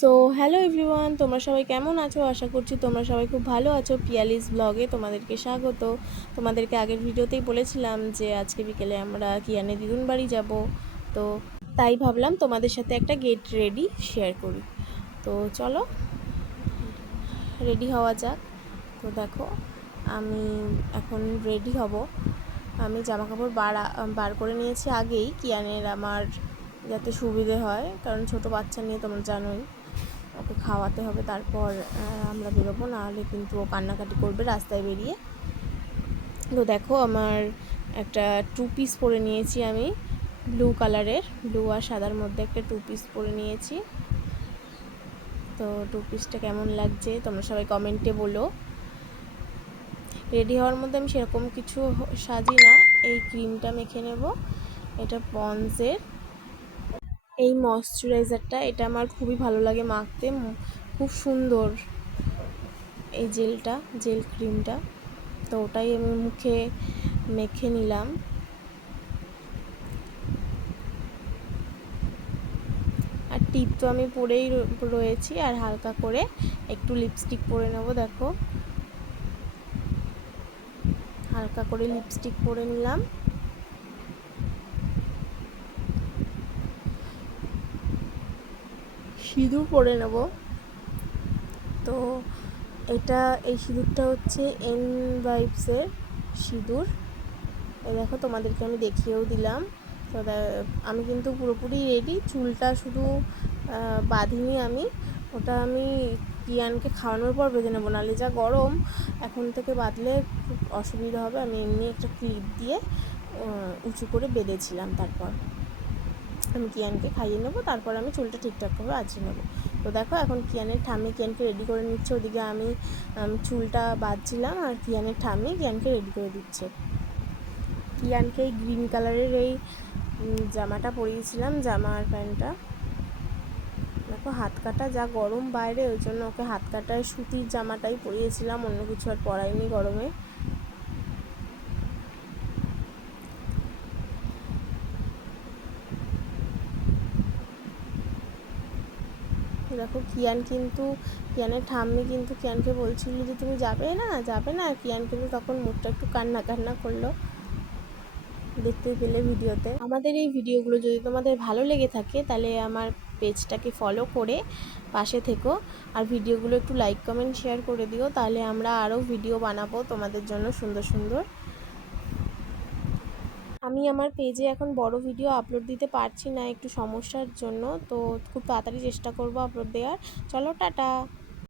So hello everyone, তোমরা সবাই কেমন আছো? আশা করছি তোমরা সবাই খুব ভালো আছো। পিয়ালিস ব্লগে তোমাদেরকে স্বাগত। তোমাদেরকে আগের ভিডিওতেই বলেছিলাম যে আজকে বিকেলে আমরা কিয়ানের দিদুন বাড়ি যাব, তো তাই ভাবলাম তোমাদের সাথে একটা গেট রেডি শেয়ার করি। তো চলো রেডি হওয়া যাক। তো দেখো আমি এখন রেডি হব। আমি জামা কাপড় বার করে নিয়েছি আগেই, কিয়ানের আমার যাতে সুবিধে হয়, কারণ ছোট বাচ্চা নিয়ে তোমরা জানোই ওকে খাওয়াতে হবে, তারপর আমরা বেরোবো, নাহলে কিন্তু ও কান্নাকাটি করবে রাস্তায় বেরিয়ে। তো দেখো আমার একটা 2 পিস পরে নিয়েছি, আমি ব্লু কালারের, ব্লু আর সাদার মধ্যে একটা 2 পিস পরে নিয়েছি। তো 2 পিসটা কেমন লাগছে তোমরা সবাই কমেন্টে বলো। রেডি হওয়ার মধ্যে আমি সেরকম কিছু সাজি না, এই ক্রিমটা মেখে নেব, এটা পন্ডসের এই ময়শ্চারাইজারটা, এটা আমার খুবই ভালো লাগে মাখতে, খুব সুন্দর এই জেল ক্রিমটা। তো ওটাই আমি মুখে মেখে নিলাম। আর টিপ তো আমি পরেই রয়েছি, আর হালকা করে একটু লিপস্টিক পরে নেব। দেখো হালকা করে লিপস্টিক পরে নিলাম। সিঁদুর পরে নেব। তো এই সিঁদুরটা হচ্ছে এন ভাইবসের সিঁদুর। এই দেখো তোমাদেরকে আমি দেখিয়েও দিলাম। তো আমি কিন্তু পুরোপুরি রেডি, চুলটা শুধু বাঁধিনি আমি, ওটা আমি কিয়ানকে খাওয়ানোর পর বেঁধে নেবো, নাহলে যা গরম এখন থেকে বাঁধলে খুব অসুবিধা হবে। আমি এমনি একটা ক্লিপ দিয়ে উঁচু করে বেঁধেছিলাম, তারপর আমি কিয়ানকে খাইয়ে নেবো, তারপর আমি চুলটা ঠিকঠাকভাবে আঁচড়ে নেবো। তো দেখো এখন কিয়ানের ঠাম্মি কিয়ানকে রেডি করে নিচ্ছে, ওদিকে আমি চুলটা বাঁধছিলাম, আর কিয়ানের ঠাম্মি কিয়ানকে রেডি করে দিচ্ছে। কিয়ানকে এই গ্রিন কালারের এই জামাটা পরিয়েছিলাম, জামা আর প্যান্টটা। দেখো হাত কাটা, যা গরম বাইরে, ওই জন্য ওকে হাত কাটায় সুতির জামাটাই পরিয়েছিলাম, অন্য কিছু আর পরাইনি গরমে। দেখো কিয়ানের ঠাম্মি কিন্তু কিয়ানকে বলছিল যে তুমি যাবে না যাবে না, কিয়ান কিন্তু তখন মুখটা একটু কান্না কান্না করলো, দেখতে পেলে ভিডিওতে। আমাদের এই ভিডিওগুলো যদি তোমাদের ভালো লেগে থাকে তাহলে আমার পেজটাকে ফলো করে পাশে থেকো, আর ভিডিওগুলো একটু লাইক কমেন্ট শেয়ার করে দিও, তাহলে আমরা আরও ভিডিও বানাবো তোমাদের জন্য সুন্দর সুন্দর। আমি আমার পেজে এখন বড় ভিডিও আপলোড দিতে পারছি না একটু সমস্যার জন্য, তো খুব তাড়াতাড়ি চেষ্টা করব আপলোড দেওয়ার। চলো টাটা।